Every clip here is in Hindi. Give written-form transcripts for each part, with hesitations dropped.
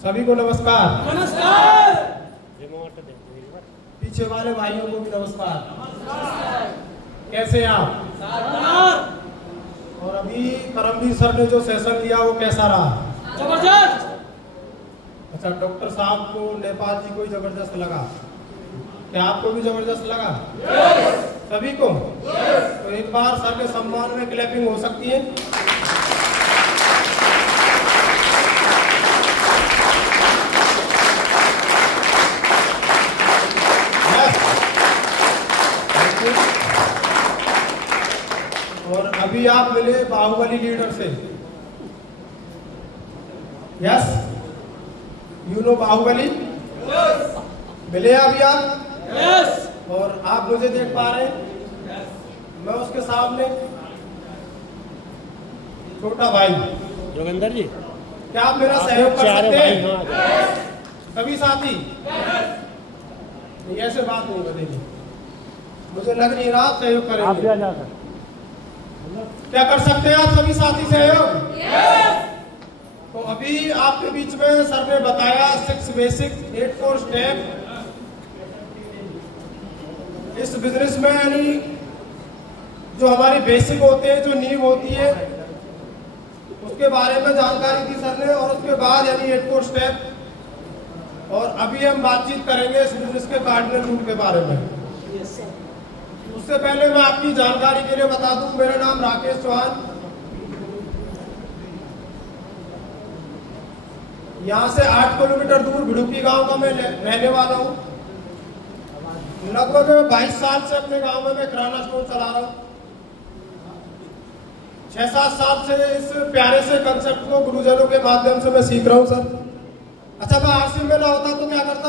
सभी को नमस्कार। नमस्कार। पीछे वाले भाइयों को भी नमस्कार। कैसे आप? और अभी करमवीर सर ने जो सेशन लिया वो कैसा रहा? जबरदस्त। अच्छा, डॉक्टर साहब को, नेपाल जी को जबरदस्त लगा? क्या आपको भी जबरदस्त लगा? सभी को? तो एक बार सर के सम्मान में क्लैपिंग हो सकती है? और अभी आप मिले बाहुबली लीडर से। Yes, you know Bahubali? मिले अभी आप? यस। और आप मुझे देख पा रहे हैं? मैं उसके सामने छोटा भाई। जोगिंदर जी, क्या आप मेरा सहयोग कर सकते हैं? सभी साथी? ऐसे बात नहीं बनेगी, मुझे लग नहीं रहा आप सहयोग करेंगे। क्या कर सकते हैं आप सभी साथी सहयोग? तो अभी आपके बीच में सर ने बताया 6 बेसिक 8 कोर स्टेप इस बिजनेस में, यानी जो हमारी बेसिक होते हैं, जो नींव होती है, उसके बारे में जानकारी दी सर ने। और उसके बाद यानी 8 कोर स्टेप। और अभी हम बातचीत करेंगे इस बिजनेस के कार्डिनल रूल के बारे में। उससे पहले मैं आपकी जानकारी के लिए बता दूं, मेरा नाम राकेश चौहान, यहाँ से 8 किलोमीटर दूर भिड़ुकी गांव का मैं रहने वाला हूँ। लगभग 22 साल से अपने गांव में मैं किराना स्टोर चला रहा हूँ। 6-7 साल से इस प्यारे से कंसेप्ट को गुरुजनों के माध्यम से मैं सीख रहा हूँ सर। अच्छा, मैं आरसी में ना होता तो क्या करता?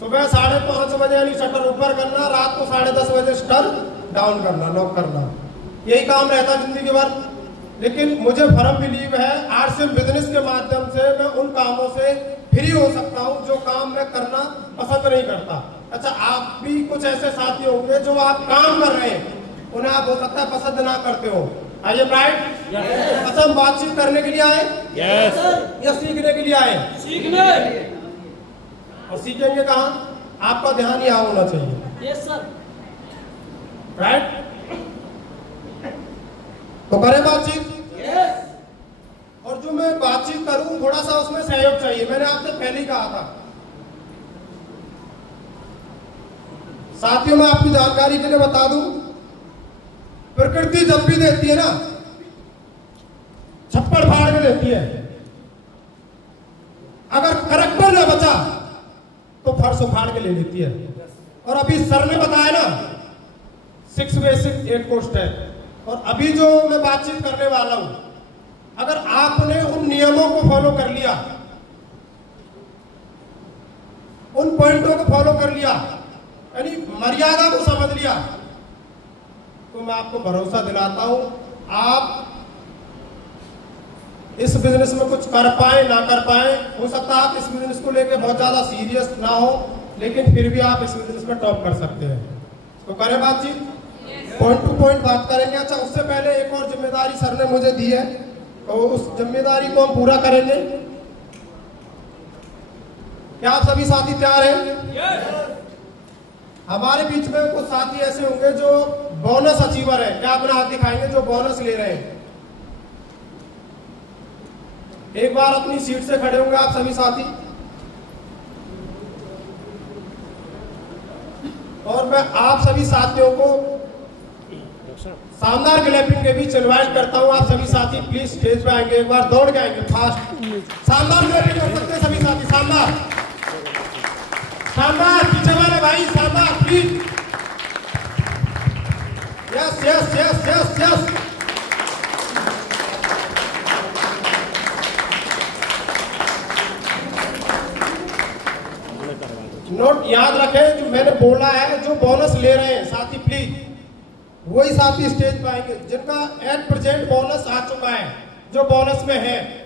सुबह 5:30 बजे यानी शटर ऊपर करना, रात को 10:30 बजे शटर डाउन करना, लॉक करना, यही काम रहता जिंदगी भर। लेकिन मुझे फर्म बिलीव है आरसीएम बिजनेस के माध्यम से मैं उन कामों से फ्री हो सकता हूं जो काम मैं करना पसंद नहीं करता। अच्छा, आप भी कुछ ऐसे साथी होंगे जो आप काम कर रहे हैं, उन्हें आप हो सकता है पसंद ना करते हो। I am right? अच्छा, हम बातचीत करने के लिए आए या सीखने के लिए आए? सीखने। और सीखेंगे कहाँ? आपका ध्यान यहाँ होना चाहिए। Yes sir. राइट? तो करें बातचीत? यस। और जो मैं बातचीत करूं थोड़ा सा उसमें सहयोग चाहिए। मैंने आपसे पहले ही कहा था साथियों, मैं आपकी जानकारी के लिए बता दूं, प्रकृति जब भी देती है ना, छप्पड़ फाड़ के देती है। अगर करैक्टर ना बचा तो फर्श उखाड़ के ले लेती है। और अभी सर ने बताया ना 6 बेसिक 8 कोर स्टेप, और अभी जो मैं बातचीत करने वाला हूं, अगर आपने उन नियमों को फॉलो कर लिया, उन पॉइंटों को फॉलो कर लिया, यानी मर्यादा को समझ लिया, तो मैं आपको भरोसा दिलाता हूं आप इस बिजनेस में कुछ कर पाए ना कर पाए। हो सकता है आप इस बिजनेस को लेकर बहुत ज्यादा सीरियस ना हो, लेकिन फिर भी आप इस बिजनेस में टॉप कर सकते हैं। तो करें बातचीत, पॉइंट टू पॉइंट बात करेंगे। अच्छा, उससे पहले एक और जिम्मेदारी सर ने मुझे दी है, तो उस जिम्मेदारी को हम पूरा करेंगे। क्या आप सभी साथी तैयार हैं? हमारे बीच में कुछ साथी ऐसे होंगे जो बोनस अचीवर है। क्या अपना हाथ दिखाएंगे जो बोनस ले रहे हैं? एक बार अपनी सीट से खड़े होंगे आप सभी साथी। और मैं आप सभी साथियों को शानदार क्लैपिंग के बीच इनवाइट करता हूं। आप सभी साथी प्लीज स्टेज पे आएंगे, एक बार दौड़ के आएंगे फास्ट। शानदार क्लैपिंग कर सकते हैं सभी साथी, शानदार शानदार। पीछे वाले भाई शानदार, please. Yes yes yes yes yes. Note याद रखें जो मैंने बोला है, जो बोनस ले रहे हैं साथी प्लीज वही साथी स्टेज पर आएंगे जिनका एट प्रेजेंट बोनस आ चुका है, जो बोनस में है।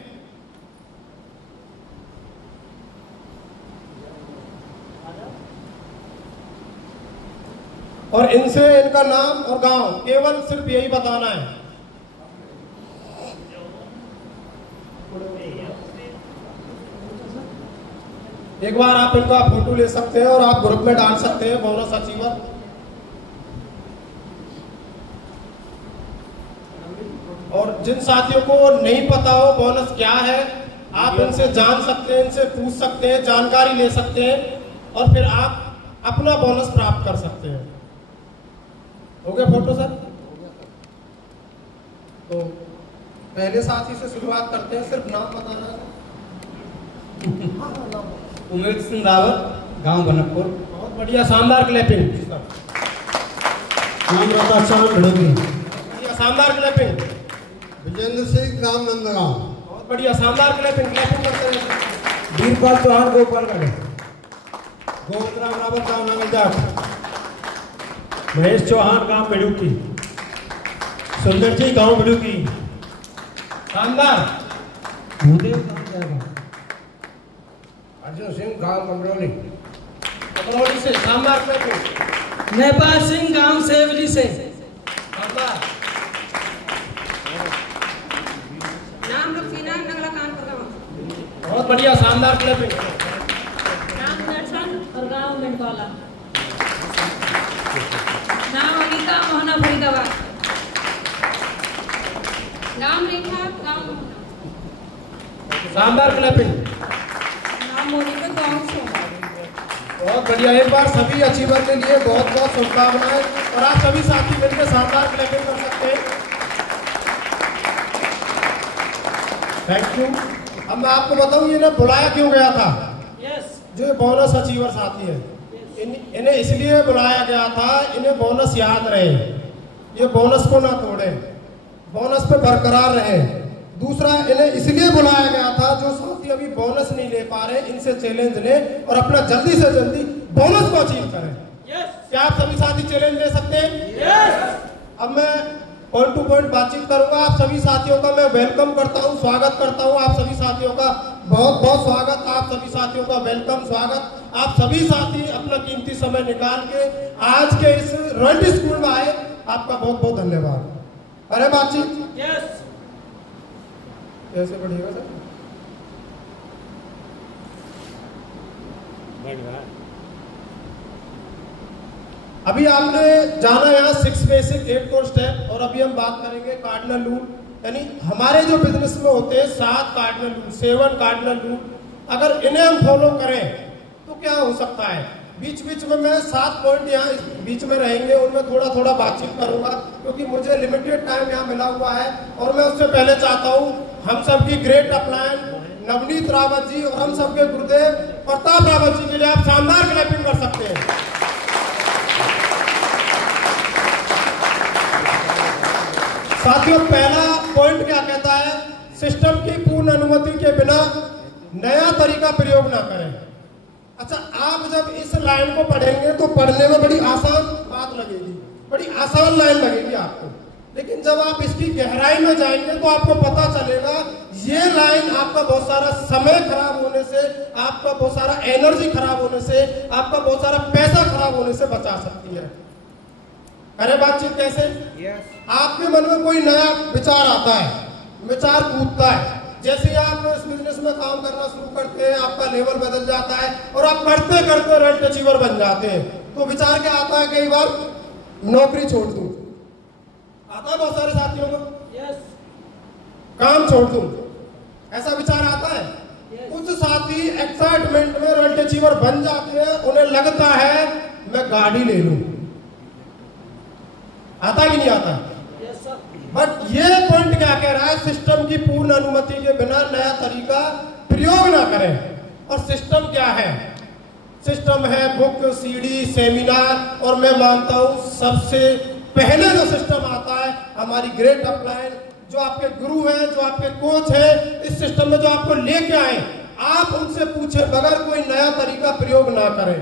और इनसे इनका नाम और गांव केवल सिर्फ यही बताना है। एक बार आप इनका फोटो ले सकते हैं और आप ग्रुप में डाल सकते हैं बोनस अचीवर। और जिन साथियों को नहीं पता हो बोनस क्या है, आप इनसे जान सकते हैं, इनसे पूछ सकते हैं, जानकारी ले सकते हैं और फिर आप अपना बोनस प्राप्त कर सकते हैं। हो गया फोटो सर? तो पहले साथी से शुरुआत करते हैं, सिर्फ नाम बताना है। उमेश सिंह रावत, गांव बनकपुर। बहुत बढ़िया, शानदार क्लैपिंग। नाम रहता चांद ढड़ोगी। बढ़िया, शानदार क्लैपिंग। विजेंद्र सिंह, गांव नंदगांव। बहुत बढ़िया, शानदार क्लैपिंग। क्लैपिंग करते हैं। वीरपाल चौहान, गोपालगढ़। गोविंदराम रावत, गांव नंगलजाट। महेश चौहान, गांव बेड़ूकी। सुंदर जी, गांव बेड़ूकी। शानदार। भूदेव, गांव जाएगा। अर्जुन सिंह, गांव मंडरौली। मंडरौली से शानदार क्लैपिंग। नेपाल सिंह, गांव सेवली से। शानदार। नाम रुखीना, नगला कानपुर गांव। बहुत बढ़िया, शानदार क्लैपिंग। नाम दर्शन और गांव मेंढपाला। नाम अनीता, मोहना, फरीदाबाद। नाम रेखा, गांव मोहना। शानदार क्लैपिंग। नाम मोनिका, गांव सोना। बहुत बढ़िया, एक बार सभी अचीवर के लिए बहुत बहुत शुभकामनाएं। और आप सभी साथी मिलकर शानदार क्लैपिंग कर सकते हैं। Thank you. अब मैं आपको बताऊं ये ना बुलाया क्यों गया था। जो बोनस अचीवर साथी है, इन्हें इसलिए बुलाया गया था, इन्हें बोनस याद रहे, ये बोनस को ना तोड़े, बोनस पे बरकरार रहे। दूसरा, इन्हें इसलिए बुलाया गया था जो साथी अभी बोनस नहीं ले पा रहे, इनसे चैलेंज लें और अपना जल्दी से जल्दी बोनस को अचीव करें। क्या आप सभी साथी चैलेंज ले सकते हैं? अब मैं पॉइंट टू पॉइंट बातचीत करूंगा। आप सभी साथियों का मैं वेलकम करता हूं, स्वागत करता हूं। आप सभी साथियों का बहुत बहुत स्वागत, आप सभी साथियों का वेलकम, स्वागत। आप सभी साथी अपना कीमती समय निकाल के आज के इस रॉयल्टी स्कूल में आए, आपका बहुत बहुत धन्यवाद। अरे बातचीत कैसे बढ़िएगा सर? अभी आपने जाना यहाँ 6 बेसिक 8 कोर स्टेप, और अभी हम बात करेंगे कार्डिनल रूल। यानी हमारे जो बिजनेस में होते हैं 7 कार्डिनल रूल, 7 कार्डिनल रूल, अगर इन्हें हम फॉलो करें तो क्या हो सकता है। बीच बीच में मैं 7 पॉइंट यहाँ बीच में रहेंगे, उनमें थोड़ा थोड़ा बातचीत करूंगा क्योंकि मुझे लिमिटेड टाइम यहाँ मिला हुआ है। और मैं उससे पहले चाहता हूँ हम सबकी ग्रेट अपलायन नवनीत रावत जी और हम सबके गुरुदेव प्रताप रावत जी के लिए आप शानदार क्लैपिंग कर सकते हैं। साथियों, पहला पॉइंट क्या कहता है? सिस्टम की पूर्ण अनुमति के बिना नया तरीका प्रयोग ना करें। अच्छा, आप जब इस लाइन को पढ़ेंगे तो पढ़ने में बड़ी आसान बात लगेगी, बड़ी आसान लाइन लगेगी आपको, लेकिन जब आप इसकी गहराई में जाएंगे तो आपको पता चलेगा ये लाइन आपका बहुत सारा समय खराब होने से, आपका बहुत सारा एनर्जी खराब होने से, आपका बहुत सारा पैसा खराब होने से बचा सकती है। अरे बातचीत कैसे? आपके मन में कोई नया विचार आता है, विचार कूदता है, जैसे आप इस बिजनेस में काम करना शुरू करते हैं, आपका लेवल बदल जाता है और आप करते करते रॉयल्टी अचीवर बन जाते हैं, तो विचार क्या आता है? कई बार नौकरी छोड़ दूं, आता है बहुत सारे साथियों को। काम छोड़ दूं, ऐसा विचार आता है। कुछ साथी एक्साइटमेंट में रॉयल्टी अचीवर बन जाते हैं, उन्हें लगता है मैं गाड़ी ले लूं। आता कि नहीं आता? बट ये पॉइंट क्या कह रहा है? सिस्टम की पूर्ण अनुमति के बिना नया तरीका प्रयोग ना करें। और सिस्टम क्या है? सिस्टम है बुक, सीडी, सेमिनार, और मैं मानता हूं सबसे पहले जो सिस्टम आता है हमारी ग्रेट अपलायन, जो आपके गुरु हैं, जो आपके कोच हैं, इस सिस्टम में जो आपको लेके आए, आप उनसे पूछे बगैर कोई नया तरीका प्रयोग ना करें,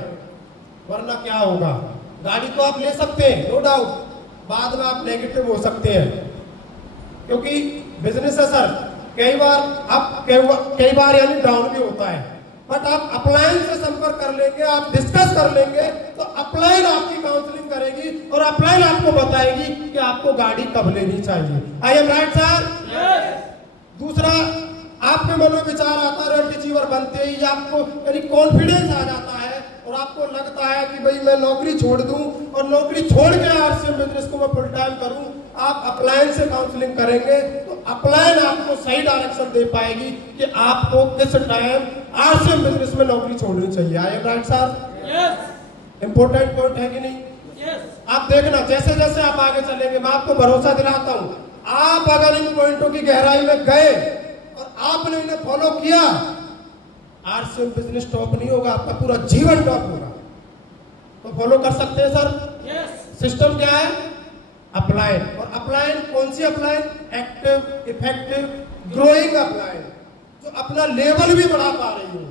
वरना क्या होगा? गाड़ी तो आप ले सकते हैं, नो डाउट, बाद में आप नेगेटिव हो सकते हैं, क्योंकि बिजनेस है सर, कई बार यानी डाउन भी होता है। बट आप अपलाइन से संपर्क कर लेंगे, आप डिस्कस कर लेंगे, तो अपलाइन आपकी काउंसलिंग करेगी और अपलाइन आपको बताएगी कि आपको गाड़ी कब लेनी चाहिए। I am right sir? दूसरा, आपके मन में विचार आता है रॉयल्टी अचीवर बनते ही आपको यानी कॉन्फिडेंस आ जाता है और आपको लगता है कि भाई मैं नौकरी छोड़ दूं और नौकरी छोड़ के आरसीएम बिजनेस को मैं फुल टाइम करूं, आप अपलाइन से काउंसलिंग करेंगे तो अपलाइन आपको सही डायरेक्शन दे पाएगी कि आपको किस टाइम आरसीएम बिजनेस में नौकरी छोड़नी चाहिए। I am right sir? Yes. Important point है कि नहीं? यस। आप देखना जैसे जैसे आप आगे चलेंगे मैं आपको भरोसा दिलाता हूं, आप अगर इन पॉइंटों की गहराई में गए और आपने इन्हें फॉलो किया, आरसीएम बिजनेस टॉप नहीं होगा, आपका पूरा जीवन टॉप होगा। तो फॉलो कर सकते हैं सर? यस। सिस्टम क्या है? अपलाइन। और अपलाइन कौन सी upline? Active, effective, growing upline, जो अपना लेवल भी बढ़ा पा रही हो।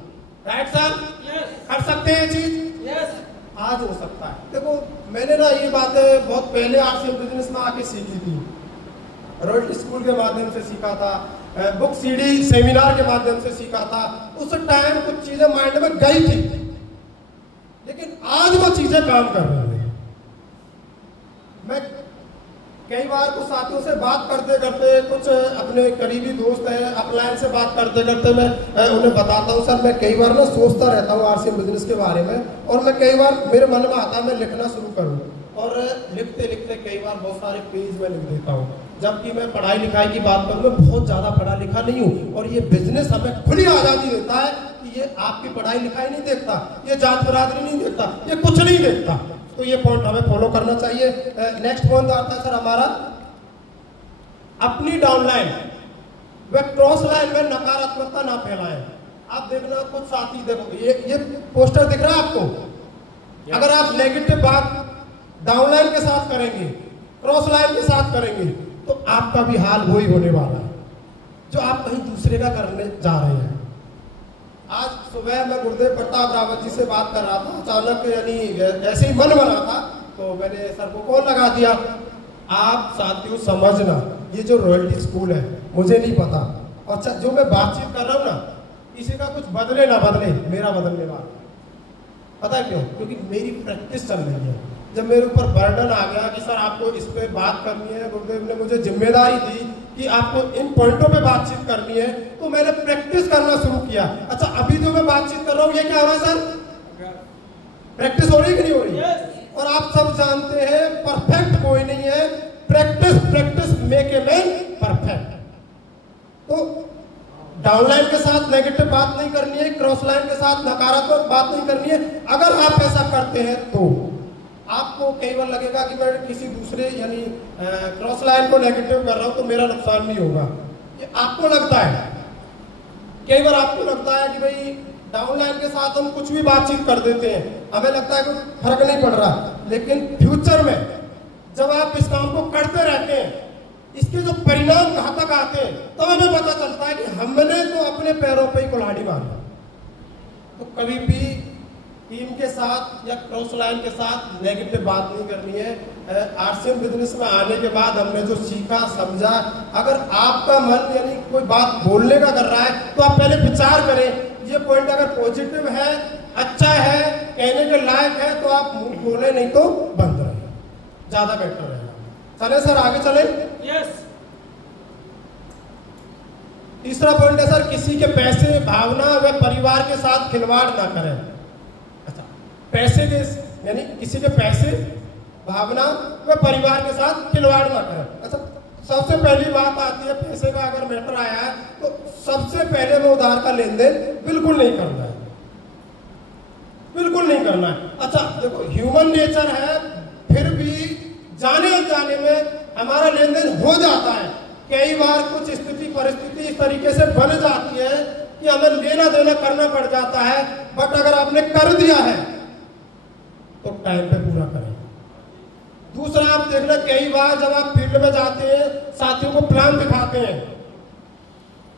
Right sir? यस। कर सकते हैं ये चीज? यस। आज हो सकता है। देखो मैंने ना ये बातें बहुत पहले आरसीएम बिजनेस में आके सीखी थी, रॉयल्टी स्कूल के माध्यम से सीखा था, बुक सीडी सेमिनार के माध्यम से सीखा था। उस टाइम कुछ चीजें माइंड में गई थी, लेकिन आज वो चीजें काम कर रही हैं। मैं कई बार कुछ साथियों से बात करते करते, कुछ अपने करीबी दोस्त हैं, अपलाइन से बात करते करते मैं उन्हें बताता हूँ सर मैं कई बार ना सोचता रहता हूँ आरसीएम बिजनेस के बारे में, और मैं कई बार मेरे मन में आता है मैं लिखना शुरू करूँ, और लिखते लिखते कई बार बहुत सारे पेज में लिख देता हूँ। जबकि मैं पढ़ाई लिखाई की बात करूँ, मैं बहुत ज्यादा पढ़ा लिखा नहीं हूँ, और ये बिजनेस हमें खुली आजादी देता है कि ये आपकी पढ़ाई लिखाई नहीं देखता, ये जात बरादरी नहीं देखता, ये कुछ नहीं देखता। तो ये पॉइंट हमें फॉलो करना चाहिए। नेक्स्ट पॉइंट आता है सर हमारा, अपनी डाउनलाइन व क्रॉस लाइन में नकारात्मकता ना फैलाएं। आप देखना कुछ साथी, देखो ये पोस्टर दिख रहा है आपको, अगर आप नेगेटिव बात डाउनलाइन के साथ करेंगे, क्रॉस लाइन के साथ करेंगे, तो आपका भी हाल वही होने वाला है जो आप कहीं दूसरे का करने जा रहे हैं। आज सुबह मैं गुरुदेव प्रताप रावत जी से बात कर रहा था, अचानक यानी ऐसे ही मन बना था, तो मैंने सर को कॉल लगा दिया। आप साथियों समझना, ये जो रॉयल्टी स्कूल है मुझे नहीं पता, अच्छा जो मैं बातचीत कर रहा हूँ ना, किसी का कुछ बदले ना बदले, मेरा बदलने वाला। पता है क्यों? क्योंकि मेरी प्रैक्टिस चल रही है। जब मेरे ऊपर बर्डन आ गया कि सर आपको इस पे बात करनी है, गुरुदेव ने मुझे जिम्मेदारी दी कि आपको इन पॉइंटों पे बातचीत करनी है, तो मैंने प्रैक्टिस करना शुरू किया। अच्छा अभी जो मैं बातचीत कर रहा हूँ ये क्या हो रहा है सर? प्रैक्टिस हो रही है कि नहीं हो रही? और आप सब जानते हैं परफेक्ट कोई नहीं है, practice practice make a man perfect. तो डाउनलाइन के साथ नेगेटिव बात नहीं करनी है, क्रॉस लाइन के साथ नकारात्मक बात नहीं करनी है। अगर आप ऐसा करते हैं तो आपको कई बार लगेगा कि मैं किसी दूसरे यानी क्रॉस लाइन को नेगेटिव कर रहा हूं तो मेरा नुकसान नहीं होगा, ये आपको लगता है। कई बार आपको लगता है कि भाई डाउनलाइन के साथ हम कुछ भी बातचीत कर देते हैं, हमें लगता है कि फर्क नहीं पड़ रहा, लेकिन फ्यूचर में जब आप इस काम को करते रहते हैं, इसके जो परिणाम घातक आते हैं, तो हमें पता चलता है कि हमने तो अपने पैरों पे ही कुल्हाड़ी मारी। तो कभी भी टीम के साथ या क्रॉस लाइन के साथ नेगेटिव बात नहीं करनी है। आरसीएम बिजनेस में आने के बाद हमने जो सीखा समझा, अगर आपका मन यानी कोई बात बोलने का कर रहा है तो आप पहले विचार करें, ये पॉइंट अगर पॉजिटिव है, अच्छा है, कहने के लायक है, तो आप मुंह खोले, नहीं तो बंद रहे, ज्यादा बेटर रहेगा। चले सर आगे चले। यस। तीसरा पॉइंट है सर, किसी के पैसे, भावना व परिवार के साथ खिलवाड़ ना करें। अच्छा पैसे के यानी किसी के पैसे, भावना व परिवार के साथ खिलवाड़ ना करें। अच्छा सबसे पहली बात आती है, पैसे का अगर मैटर आया है तो सबसे पहले में उधार का लेन देन बिल्कुल नहीं करना है, बिल्कुल नहीं करना है। अच्छा देखो ह्यूमन नेचर है, फिर भी जाने अनजाने में हमारा लेन देन हो जाता है। कई बार कुछ स्थिति परिस्थिति इस तरीके से बन जाती है कि हमें लेना देना करना पड़ जाता है, बट अगर आपने कर दिया है तो टाइम पे पूरा करें। दूसरा आप देखना, कई बार जब आप फील्ड में जाते हैं, साथियों को प्लान दिखाते हैं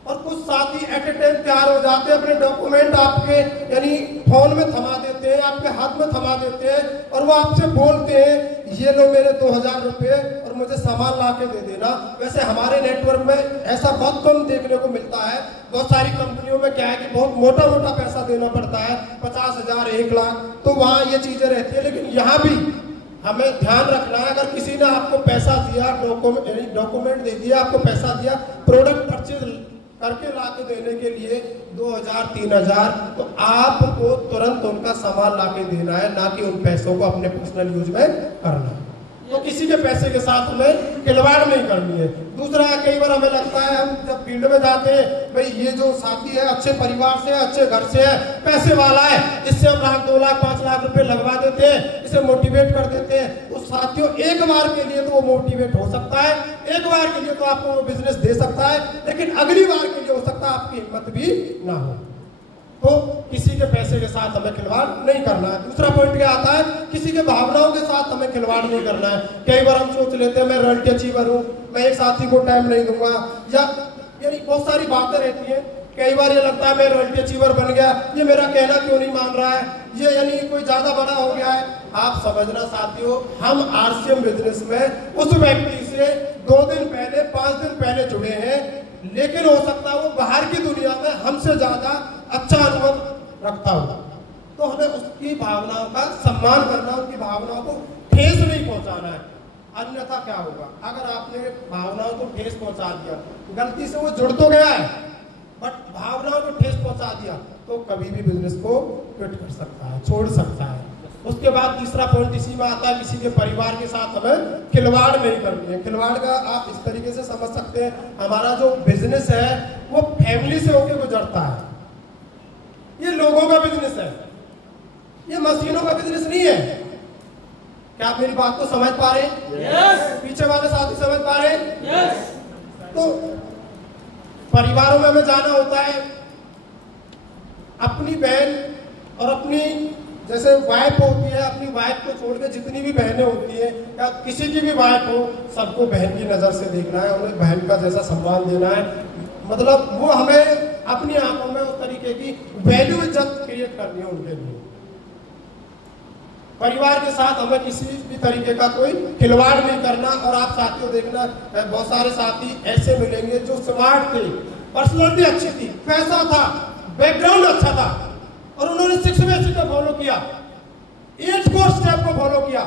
और कुछ साथी एट ए टाइम तैयार हो जाते हैं, अपने डॉक्यूमेंट आपके यानी फोन में थमा देते हैं, आपके हाथ में थमा देते हैं, और वो आपसे बोलते हैं ये लो मेरे 2000 रुपये और मुझे सामान ला के दे देना। वैसे हमारे नेटवर्क में ऐसा बहुत कम देखने को मिलता है। बहुत सारी कंपनियों में क्या है कि बहुत मोटा मोटा पैसा देना पड़ता है, 50,000 1 लाख, तो वहाँ ये चीजें रहती है। लेकिन यहाँ भी हमें ध्यान रखना है, अगर किसी ने आपको पैसा दिया, डॉक्यूमेंट दे दिया, आपको पैसा दिया, प्रोडक्ट परचेज करके ला के देने के लिए 2000 3000, तो आपको तुरंत उनका सामान ला के देना है, ना कि उन पैसों को अपने पर्सनल यूज में करना है। तो किसी के पैसे के साथ हमें खिलवाड़ नहीं करनी है। दूसरा, कई बार हमें लगता है, हम जब फील्ड में जाते हैं, भाई ये जो साथी है अच्छे परिवार से है, अच्छे घर से है, पैसे वाला है, इससे हम 1 लाख 2 लाख 5 लाख रुपए लगवा देते हैं, इसे मोटिवेट कर देते हैं। उस साथियों, एक बार के लिए तो वो मोटिवेट हो सकता है, एक बार के लिए तो आपको वो बिजनेस दे सकता है, लेकिन अगली बार के लिए हो सकता है आपकी हिम्मत भी ना हो। तो किसी के पैसे के साथ हमें खिलवाड़ नहीं करना है। दूसरा पॉइंट क्या आता है, किसी के भावनाओं के साथ हमें खिलवाड़ नहीं करना है। कई बार हम सोच लेते हैं मैं रॉयल्टी अचीवर हूँ, मैं एक साथी को टाइम नहीं दूंगा, या यानी बहुत सारी बातें रहती हैं। कई बार ये लगता है मैं रॉयल्टी अचीवर बन गया, ये मेरा कहना क्यों नहीं मान रहा है, ये यानी कोई ज्यादा बड़ा हो गया है। आप समझना साथियों, हम आरसीएम बिजनेस में उस व्यक्ति से 2 दिन पहले 5 दिन पहले जुड़े हैं, लेकिन हो सकता है वो बाहर की दुनिया में हमसे ज्यादा अच्छा अनुभव रखता हो। तो हमें उसकी भावनाओं का सम्मान करना, उनकी भावनाओं को ठेस नहीं पहुंचाना है। अन्यथा क्या होगा, अगर आपने भावनाओं को ठेस पहुंचा दिया, गलती से वो जुड़ तो गया है बट भावनाओं को ठेस पहुंचा दिया, तो कभी भी बिजनेस को क्विट कर सकता है, छोड़ सकता है। उसके बाद तीसरा पॉइंट इसी में आता है, किसी के परिवार के साथ हमें खिलवाड़ नहीं करनी है। खिलवाड़ का आप इस तरीके से समझ सकते हैं, हमारा जो बिजनेस है वो फैमिली से होकर गुजरता है। ये लोगों का बिजनेस है, ये मशीनों का बिजनेस नहीं है। क्या आप मेरी बात को समझ पा रहे हैं? Yes. पीछे वाले साथी समझ पा रहे हैं? Yes. तो परिवारों में हमें जाना होता है, अपनी बहन और अपनी जैसे वाइफ होती है, अपनी वाइफ को छोड़ के जितनी भी बहनें होती हैं, या किसी की भी वाइफ हो, सबको बहन की नजर से देखना है, उन्हें बहन का जैसा सम्मान देना है। मतलब वो हमें अपनी आंखों में उस तरीके की वैल्यू इज्जत क्रिएट करनी है उनके लिए। परिवार के साथ हमें किसी भी तरीके का कोई खिलवाड़ नहीं करना। और आप साथियों देखना, बहुत सारे साथी ऐसे मिलेंगे जो स्मार्ट थे, पर्सनालिटी अच्छी थी, पैसा था, बैकग्राउंड अच्छा था, और उन्होंने 6 बेसिक को फॉलो किया, 8 कोर स्टेप को फॉलो किया,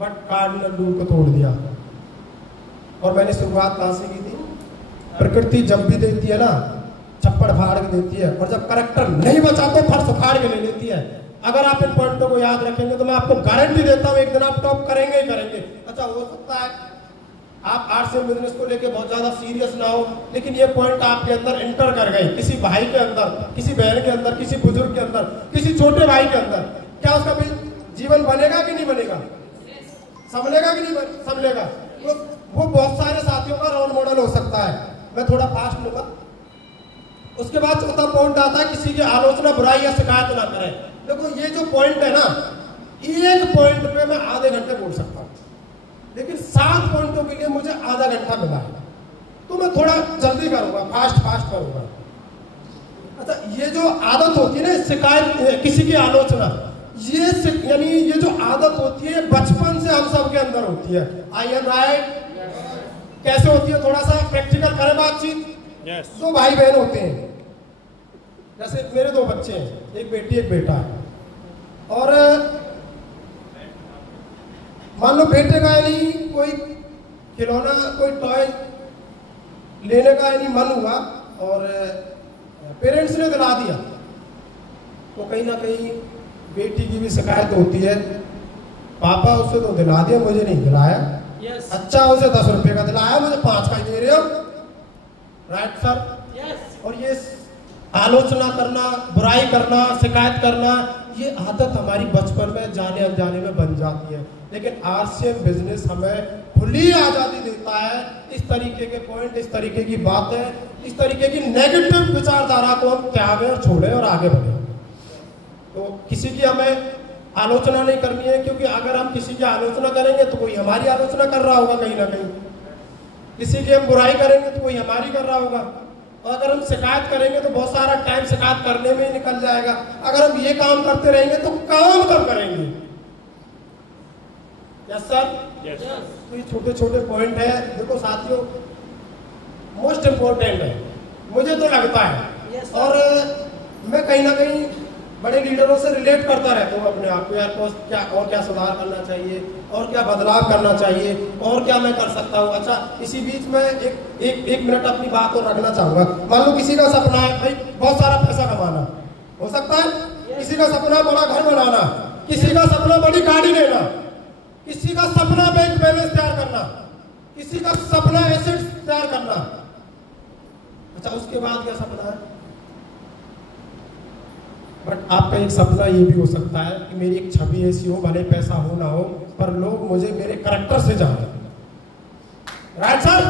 बट कार्डिनल रूल को तोड़ दिया। और मैंने शुरुआत कहां से की थी, प्रकृति जब भी देती है ना, छप्पड़ फाड़ के देती है, और जब करेक्टर नहीं बचा तो फर्श उखाड़ के ले लेती है। अगर आप इन पॉइंटों को याद रखेंगे तो मैं आपको गारंटी देता हूं एक दिन आप टॉप करेंगे ही करेंगे। अच्छा, हो सकता है आप आरसीएम बिजनेस को लेके बहुत ज्यादा सीरियस ना हो, लेकिन ये पॉइंट आपके अंदर एंटर कर गए, किसी भाई के अंदर, किसी बहन के अंदर, किसी बुजुर्ग के अंदर, किसी छोटे भाई के अंदर, क्या उसका भी जीवन बनेगा कि नहीं बनेगा, संभलेगा कि नहीं संभलेगा? वो बहुत सारे साथियों का रोल मॉडल हो सकता है। मैं थोड़ा फास्ट लूंगा। उसके बाद चौथा पॉइंट आता है, किसी की आलोचना, बुराई या शिकायत ना करें। देखो ये जो पॉइंट है ना, एक पॉइंट पे मैं आधे घंटे बोल सकता हूँ, लेकिन 7 पॉइंटों के लिए मुझे आधा घंटा मिला है, तो मैं थोड़ा जल्दी करूंगा, फास्ट करूंगा। अच्छा, ये जो आदत होती है ना शिकायत, किसी की आलोचना, ये यानी ये जो आदत होती है बचपन से हम सब के अंदर होती है। I am right? कैसे होती है, थोड़ा सा प्रैक्टिकल करें बातचीत। दो भाई बहन होते हैं, जैसे मेरे 2 बच्चे हैं, एक बेटी एक बेटा है, और मान लो बेटे का यानी कोई खिलौना, कोई टॉय लेने का यानी मन हुआ और पेरेंट्स ने दिला दिया, तो कहीं ना कहीं बेटी की भी शिकायत होती है, पापा उसे तो दिला दिया, मुझे नहीं दिलाया। Yes. अच्छा, उसे 10 रुपए का दिलाया, मुझे 5 का ही दे रहे हो। Right sir? Yes. और ये आलोचना करना, बुराई करना, शिकायत करना, ये आदत हमारी बचपन में जाने अनजाने में बन जाती है। लेकिन आरसीएम बिजनेस हमें खुली आजादी देता है। इस तरीके के पॉइंट, इस तरीके की बातें, इस तरीके की नेगेटिव विचारधारा को हम त्यागें और छोड़ें और आगे बढ़ें। तो किसी की हमें आलोचना नहीं करनी है, क्योंकि अगर हम किसी की आलोचना करेंगे तो कोई हमारी आलोचना कर रहा होगा कहीं ना कहीं, किसी की हम बुराई करेंगे तो कोई हमारी कर रहा होगा, और अगर हम शिकायत करेंगे तो बहुत सारा टाइम शिकायत करने में ही निकल जाएगा। अगर हम ये काम करते रहेंगे तो काम कब करेंगे? Yes sir? Yes. तो ये छोटे छोटे पॉइंट है, देखो साथियों, मोस्ट इम्पोर्टेंट है मुझे तो लगता है। Yes, और मैं कहीं ना कहीं बड़े लीडरों से रिलेट करता रहता हूँ अपने आप को, यार क्या सुधार करना चाहिए और क्या बदलाव करना चाहिए और क्या मैं कर सकता हूँ। अच्छा, इसी बीच में एक मिनट अपनी बात और रखना चाहूंगा। मान लो किसी का सपना है भाई बहुत सारा पैसा कमाना, हो सकता है किसी का सपना बड़ा घर बनाना, किसी का सपना बड़ी गाड़ी लेना, किसी का सपना बैंक बैलेंस तैयार करना, किसी का सपना एसेट्स तैयार करना। अच्छा, उसके बाद क्या सपना है? बट आपका एक सपना ये भी हो सकता है कि मेरी एक छवि ऐसी हो, भले पैसा हो ना हो, पर लोग मुझे मेरे करैक्टर से जाने। Right sir?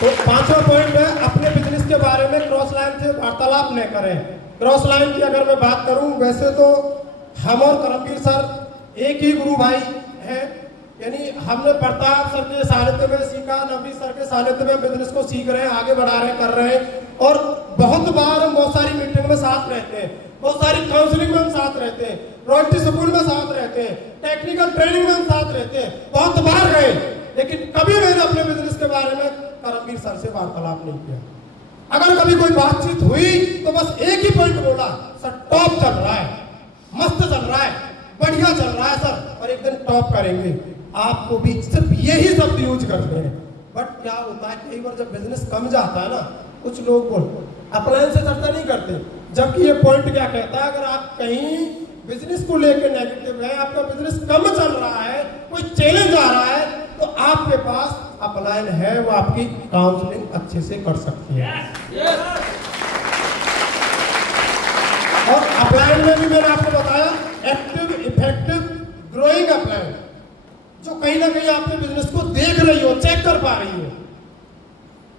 तो पांचवा पॉइंट है, अपने बिजनेस के बारे में क्रॉस लाइन से वार्तालाप न करें। क्रॉस लाइन की अगर मैं बात करूं, वैसे तो हम और करमवीर सर एक ही गुरु भाई हैं, यानी हमने प्रताप सर के सानिध्य में सीखा, नवनीत सर के सानिध्य में बिजनेस को सीख रहे हैं, आगे बढ़ा रहे हैं, कर रहे हैं। और बहुत बार हम बहुत सारी मीटिंग में साथ रहते हैं, बहुत सारी काउंसलिंग में हम साथ रहते हैं, रॉयल्टी स्कूल में साथ रहते हैं, टेक्निकल ट्रेनिंग में हम साथ रहते हैं, बहुत बार गए, लेकिन कभी मैंने अपने बिजनेस के बारे में करमवीर सर से वार्तालाप नहीं किया। अगर कभी कोई बातचीत हुई तो बस एक ही पॉइंट बोला, सर टॉप चल रहा है, मस्त चल रहा है, बढ़िया चल रहा है सर, और एक दिन टॉप करेंगे। आपको भी सिर्फ यही शब्द यूज करते हैं। बट क्या होता है, कई बार जब बिजनेस कम जाता है ना, कुछ लोग अपलायन से चर्चा नहीं करते, जबकि ये पॉइंट क्या कहता है, अगर आप कहीं बिजनेस को लेकर नेगेटिव है, आपका बिजनेस कम चल रहा है, कोई चैलेंज आ रहा है, तो आपके पास अपलायन है, वो आपकी काउंसलिंग अच्छे से कर सकती है। और अपलायन में भी मैंने आपको बताया, एक्टिव इफेक्टिव ग्रोइंग अपलायन, जो कहीं ना कहीं आपके बिजनेस को देख रही हो, चेक कर पा रही हो।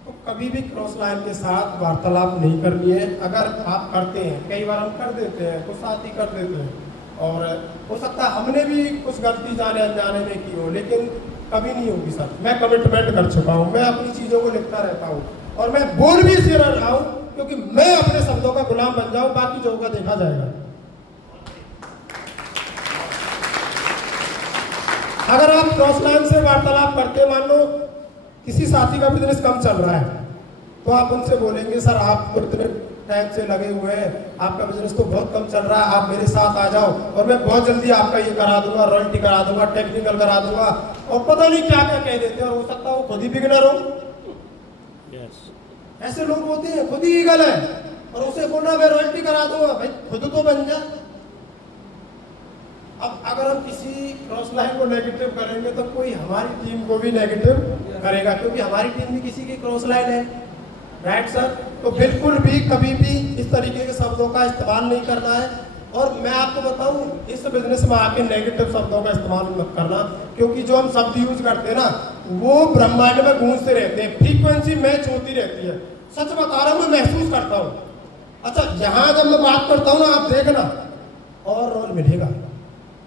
तो कभी भी क्रॉस लाइन के साथ वार्तालाप नहीं करनी है। अगर आप करते हैं, कई बार हम कर देते हैं, कुछ साथी कर देते हैं, और हो सकता है हमने भी कुछ गलती जाने अनजाने में की हो, लेकिन कभी नहीं होगी सर। मैं कमिटमेंट कर चुका हूँ, मैं अपनी चीजों को लिखता रहता हूँ, और मैं बोल भी इसे रहा हूँ क्योंकि मैं अपने शब्दों का गुलाम बन जाऊं, बाकी जो होगा देखा जाएगा। अगर आप क्रॉस लाइन से वार्तालाप करते, मान लो किसी साथी का बिजनेस कम चल रहा है, तो आप उनसे बोलेंगे सर आप इतने टाइम से लगे हुए हैं, आपका बिजनेस तो बहुत कम चल रहा है, आप मेरे साथ आ जाओ और मैं बहुत जल्दी आपका ये करा दूंगा, रॉयल्टी करा दूंगा, टेक्निकल करा दूंगा, और पता नहीं क्या क्या कह देते हैं, और हो सकता है वो खुद ही बिगनर हो। ऐसे लोग होते हैं, खुद ही ईगल है, और उसे बोलना मैं रॉयल्टी करा दूंगा, भाई खुद तो बन जा। अब अगर हम किसी क्रॉस लाइन को नेगेटिव करेंगे तो कोई हमारी टीम को भी नेगेटिव करेगा, क्योंकि हमारी टीम भी किसी की क्रॉस लाइन है। Right sir? तो बिल्कुल भी कभी भी इस तरीके के शब्दों का इस्तेमाल नहीं करना है। और मैं आपको बताऊं, इस बिजनेस में आके नेगेटिव शब्दों का इस्तेमाल मत करना, क्योंकि जो हम शब्द यूज करते हैं ना, वो ब्रह्मांड में गूंजते रहते हैं, फ्रीक्वेंसी मैच होती रहती है। सच बता रहा हूं, मैं महसूस करता हूं। अच्छा, यहाँ जब मैं बात करता हूँ ना, आप देखना और रोल मिलेगा,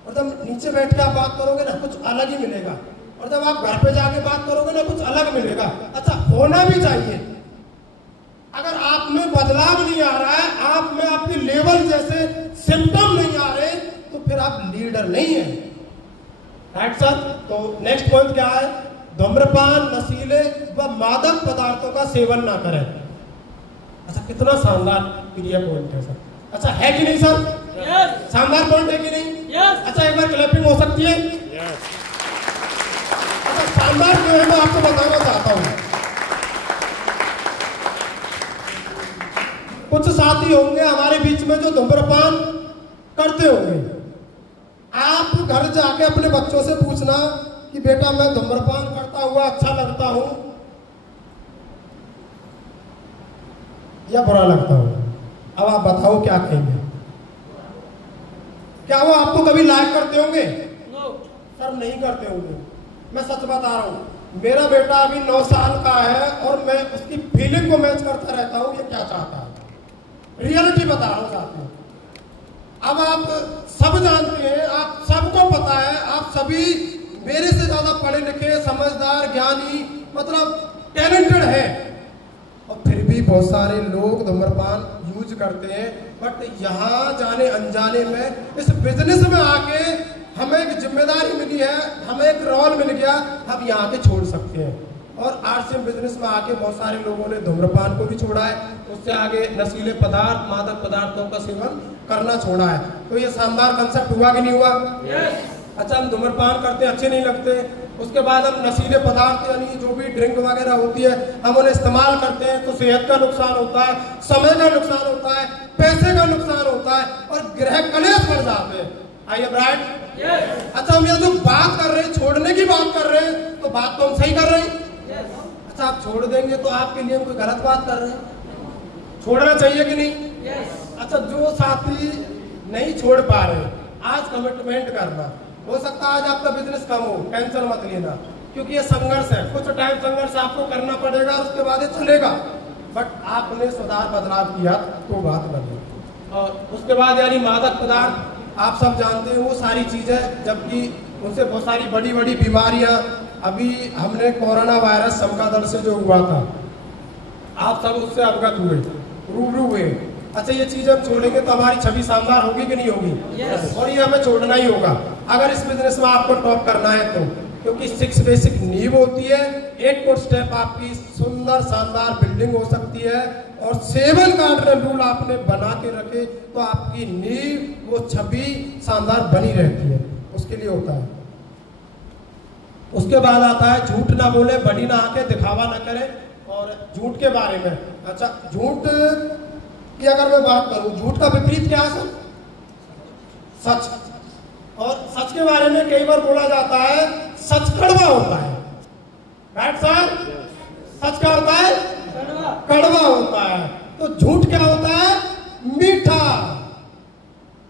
और जब नीचे बैठ के आप बात करोगे ना, कुछ अलग ही मिलेगा, और जब आप घर पे जाके बात करोगे ना, कुछ अलग मिलेगा। अच्छा, होना भी चाहिए। अगर आप में बदलाव नहीं आ रहा है, आप में आपकी लेवल जैसे सिम्टम नहीं आ रहे, तो फिर आप लीडर नहीं है। Right sir? तो नेक्स्ट पॉइंट क्या है? धूम्रपान, नशीले व मादक पदार्थों का सेवन ना करें। अच्छा, कितना शानदार क्रिया पॉइंट है सर। अच्छा, है कि नहीं सर? Yes. शानदार पॉइंट है कि नहीं? Yes. अच्छा, एक बार क्लैपिंग हो सकती है? Yes. अच्छा, शानदार जो है मैं आपको बताना चाहता हूँ। कुछ साथी होंगे हमारे बीच में जो धूम्रपान करते होंगे। आप घर जाके अपने बच्चों से पूछना कि बेटा मैं धूम्रपान करता हुआ अच्छा लगता हूं या बुरा लगता हूं? अब आप बताओ क्या कहेंगे? क्या वो आपको कभी लाइक करते होंगे? No. सर नहीं करते होंगे। मैं सच बता रहा हूं, मेरा बेटा अभी 9 साल का है और मैं उसकी फीलिंग को मैच करता रहता हूं, ये क्या चाहता है। रियलिटी बता रहा हूं साथ में। अब आप सब जानते हैं, आप सबको पता है, आप सभी मेरे से ज्यादा पढ़े लिखे, समझदार, ज्ञानी, मतलब टैलेंटेड है, और फिर भी बहुत सारे लोग धूम्रपान यूज करते हैं। बट यहाँ जाने अनजाने में इस बिजनेस में आके हमें एक जिम्मेदारी मिली है, हमें एक रोल मिल गया, हम यहाँ के छोड़ सकते हैं। और आरसीएम बिजनेस में आके बहुत सारे लोगों ने धूम्रपान को भी छोड़ा है, उससे आगे नशीले पदार्थ, मादक पदार्थों का सेवन करना छोड़ा है। तो ये शानदार कंसेप्ट हुआ कि नहीं हुआ? अच्छा, हम धूम्रपान करते हैं, अच्छे नहीं लगते, उसके बाद हम नशीले पदार्थ यानी जो भी ड्रिंक वगैरह होती है हम उन्हें इस्तेमाल करते हैं, तो सेहत का नुकसान होता है, समय का नुकसान होता है, पैसे का नुकसान होता है और ग्रह कलेश बढ़ जाते हैं। I am right? अच्छा, हम ये जो बात कर रहे हैं, छोड़ने की बात कर रहे हैं, तो बात तो हम सही कर रहे हैं। अच्छा, आप छोड़ देंगे तो आपके लिए हम कोई गलत बात कर रहे हैं? छोड़ना चाहिए कि नहीं? अच्छा, जो साथी नहीं छोड़ पा रहे, आज कमिटमेंट करना। हो सकता है आज आपका बिजनेस कम हो, टेंशन मत लेना, क्योंकि ये संघर्ष है, कुछ टाइम संघर्ष आपको करना पड़ेगा, उसके बाद ये चलेगा। बट आपने सुधार बदलाव किया तो बात बनी। और उसके बाद यानी मादक पदार्थ आप सब जानते हैं वो सारी चीजें, जबकि उनसे बहुत सारी बड़ी बड़ी बीमारियां, अभी हमने कोरोना वायरस चमगादड़ से जो हुआ था, आप सब उससे अवगत हुए, रूबरू हुए। अच्छा, ये चीज हम छोड़ेंगे तो हमारी छवि शानदार होगी कि नहीं होगी? और ये हमें छोड़ना ही होगा अगर इस बिजनेस में आपको टॉप करना है तो, क्योंकि 6 बेसिक नींव होती है, 8 गुड स्टेप आपकी सुंदर शानदार बिल्डिंग हो सकती है, और 7 गार्डन रूल आपने बना के रखे तो आपकी नींव, वो छवि शानदार बनी रहती है, उसके लिए होता है। उसके बाद आता है झूठ ना बोले, बड़ी ना आके, दिखावा ना करें। और झूठ के बारे में, अच्छा, झूठ की अगर मैं बात करूं, झूठ का विपरीत क्या है? सच। और सच के बारे में कई बार बोला जाता है सच कड़वा होता है, राइट सर? सच क्या होता है? कड़वा होता है। तो झूठ क्या होता है? मीठा।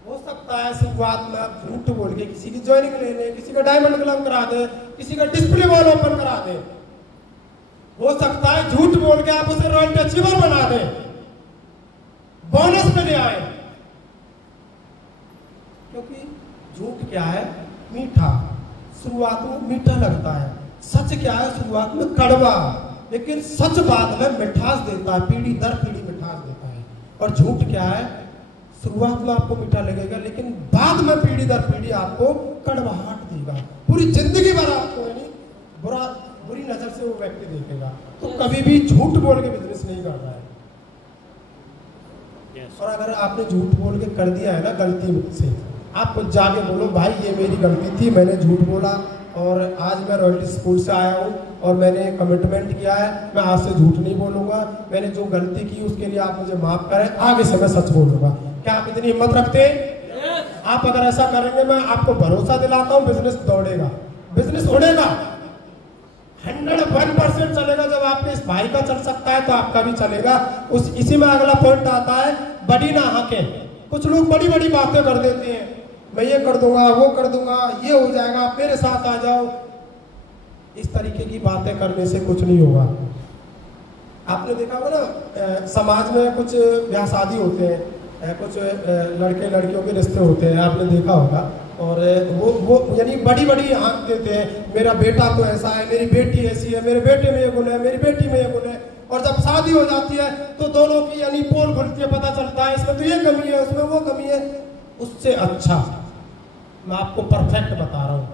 हो सकता है शुरुआत में आप झूठ बोल के किसी की ज्वाइनिंग ले लें, किसी का डायमंड क्लब करा दे, किसी का डिस्प्ले वॉल ओपन करा दे। हो सकता है झूठ बोल के आप उसे रॉयल्टी अचीवर बना दें, बोनस में ले आए। क्योंकि झूठ क्या है? मीठा, शुरुआत में मीठा लगता है। सच क्या है? शुरुआत में कड़वा, लेकिन सच बाद में मिठास देता है, पीढ़ी दर पीढ़ी मिठास देता है। और झूठ क्या है? शुरुआत में आपको मीठा लगेगा, लेकिन बाद में पीढ़ी दर पीढ़ी आपको कड़वाहट देगा, पूरी जिंदगी भर आपको यानी बुरी नजर से वो व्यक्ति देखेगा। तो कभी भी झूठ बोल के बिजनेस नहीं करना है। और अगर आपने झूठ बोल के कर दिया है ना गलती से, आप कुछ जाके बोलो भाई ये मेरी गलती थी, मैंने झूठ बोला और आज मैं रॉयल्टी स्कूल से आया हूँ और मैंने कमिटमेंट किया है, मैं आज से झूठ नहीं बोलूंगा, मैंने जो गलती की उसके लिए आप मुझे माफ करें, आगे से मैं सच बोलूंगा। क्या आप इतनी हिम्मत रखते हैं? आप अगर ऐसा करेंगे, मैं आपको भरोसा दिलाता हूँ, बिजनेस दौड़ेगा, बिजनेस उड़ेगा, 101% चलेगा। जब आपके इस भाई का चल सकता है तो आपका भी चलेगा। इसी में अगला पॉइंट आता है, बड़ी ना हाके। कुछ लोग बड़ी बड़ी बातें कर देते हैं, मैं ये कर दूंगा, वो कर दूंगा, ये हो जाएगा, आप मेरे साथ आ जाओ। इस तरीके की बातें करने से कुछ नहीं होगा। आपने देखा होगा ना, समाज में कुछ ब्याह शादी होते हैं, कुछ लड़के लड़कियों के रिश्ते होते हैं, आपने देखा होगा। और वो यानी बड़ी बड़ी आंख देते हैं, मेरा बेटा तो ऐसा है, मेरी बेटी ऐसी है, मेरे बेटे में ये गुण है, मेरी बेटी में ये गुण है। और जब शादी हो जाती है तो दोनों की यानी पोल खुलती है, पता चलता है इसमें तो ये कमी है, उसमें वो कमी है। उससे अच्छा मैं आपको परफेक्ट बता रहा हूं,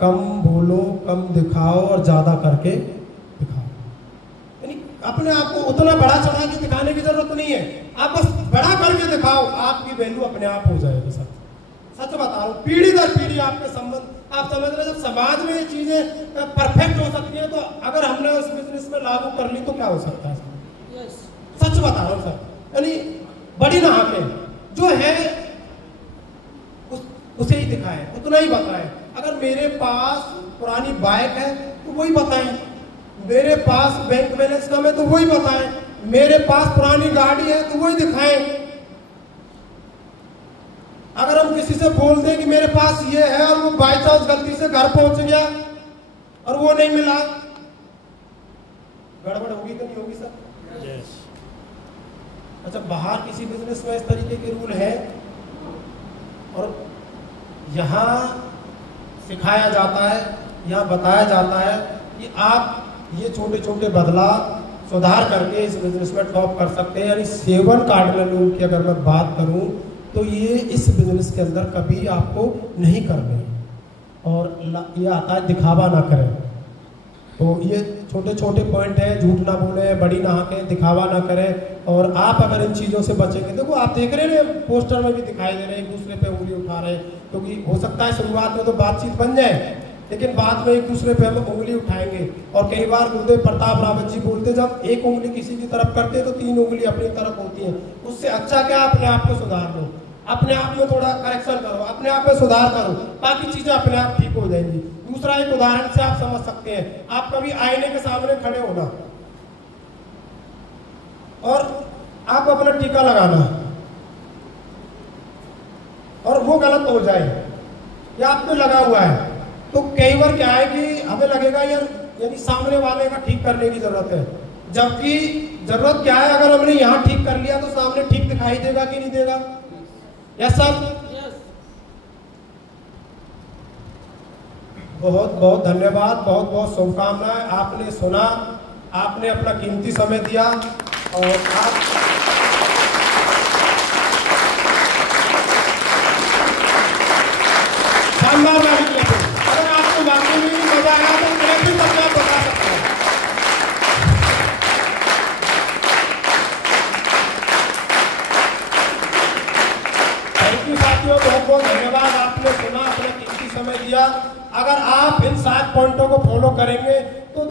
कम बोलो, कम दिखाओ और ज्यादा करके दिखाओ। यानी अपने आप को उतना बड़ा चढ़ा के दिखाने की जरूरत नहीं है, आप बस बड़ा करके दिखाओ, आपकी वैल्यू अपने आप हो जाएगी। सच बता रहा हूँ, पीढ़ी दर पीढ़ी आपके संबंध, आप समझ रहे, जब समाज में ये चीजें परफेक्ट हो सकती है, तो अगर हमने उस बिजनेस में लागू कर ली तो क्या हो सकता है? सच बता रहा हूँ सर, यानी बड़ी ना आके जो है उसे ही दिखाएं, उतना ही बताएं। अगर मेरे पास पुरानी बाइक है तो वही बताएं, मेरे पास बैंक बैलेंस कम है तो वही बताएं, मेरे पास पुरानी गाड़ी है तो वही दिखाएं। अगर हम किसी से बोल दें कि मेरे पास ये है और वो बाई चांस गलती से घर पहुंच गया और वो नहीं मिला, गड़बड़ होगी तो नहीं होगी सर? yes. अच्छा, बाहर किसी बिजनेस में इस तरीके के रूल है और यहाँ सिखाया जाता है, यहाँ बताया जाता है कि आप ये छोटे छोटे बदलाव सुधार करके इस बिजनेस में टॉप कर सकते हैं। यानी 7 कार्डिनल रूल की अगर मैं बात करूं तो ये इस बिजनेस के अंदर कभी आपको नहीं करने। और ये आता है दिखावा ना करें। तो ये छोटे छोटे पॉइंट है, झूठ ना बोले, बड़ी ना हाके, दिखावा ना करें। और आप अगर इन चीज़ों से बचेंगे, देखो आप देख रहे हैं पोस्टर में भी दिखाई दे रहे हैं, एक दूसरे पे उंगली उठा रहे हैं, क्योंकि हो सकता है शुरुआत में तो बातचीत बन जाए, लेकिन बाद में एक दूसरे पे हम उंगली उठाएंगे। और कई बार गुरुदेव प्रताप रावत जी बोलते, जब एक उंगली किसी की तरफ करते तो 3 उंगली अपनी तरफ होती है। उससे अच्छा क्या, अपने आप को सुधार लो, अपने आप में थोड़ा करेक्शन करो, अपने आप में सुधार करो, बाकी चीजें अपने आप ठीक हो जाएंगी। दूसरा एक उदाहरण से आप समझ सकते हैं, आप कभी आईने के सामने खड़े होना और आप अपना टीका लगाना और वो गलत हो जाए या आपने लगा हुआ है, तो कई बार क्या है कि हमें लगेगा यार यानी सामने वाले का ठीक करने की जरूरत है, जबकि जरूरत क्या है, अगर हमने यहाँ ठीक कर लिया तो सामने ठीक दिखाई देगा कि नहीं देगा? Yes sir. बहुत बहुत धन्यवाद, बहुत बहुत शुभकामनाएं। आपने सुना, आपने अपना कीमती समय दिया और आप शानदार बात किया। अगर आपको वाकई में भी मजा आया तो कैसे तक आप बता सकते हैं। थैंक यू साथियों, बहुत बहुत धन्यवाद। आपने सुना, अपना कीमती समय दिया। अगर आप इन 7 पॉइंटों को फॉलो करेंगे